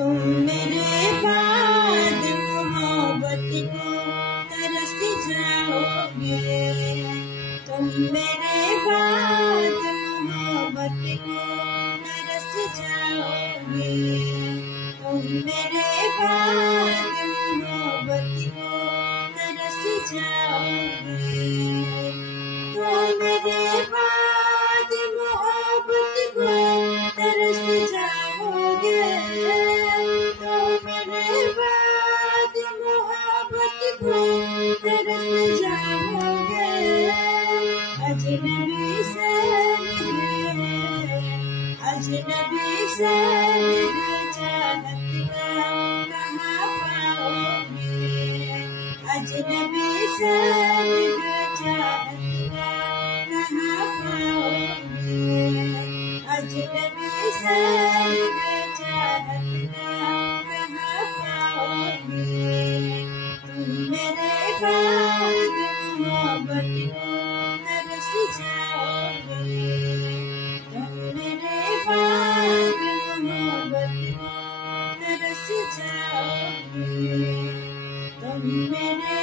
तुम मेरे बाद मोहब्बत को तरस जाओगे। तुम मेरे बाद मोहब्बत को तरस जाओगे। तुम मेरे बाद मोहब्बत को तरस जाओगे। तुम मेरे बाद मोहब्बत को तरस जाओगे। तुम मेरे बाद मोहब्बत को तरस जाओगे। अजनबी से चाहत का कहाँ पाओगे। अजनबी से चाहत का कहाँ पाओगे। अजनबी से चाहत का कहाँ पाओगे। तुम मेरे बाद मोहब्बत को तरस जाओगे। तुम मेरे बाद मोहब्बत को तरस जाओगे। तुम मेरे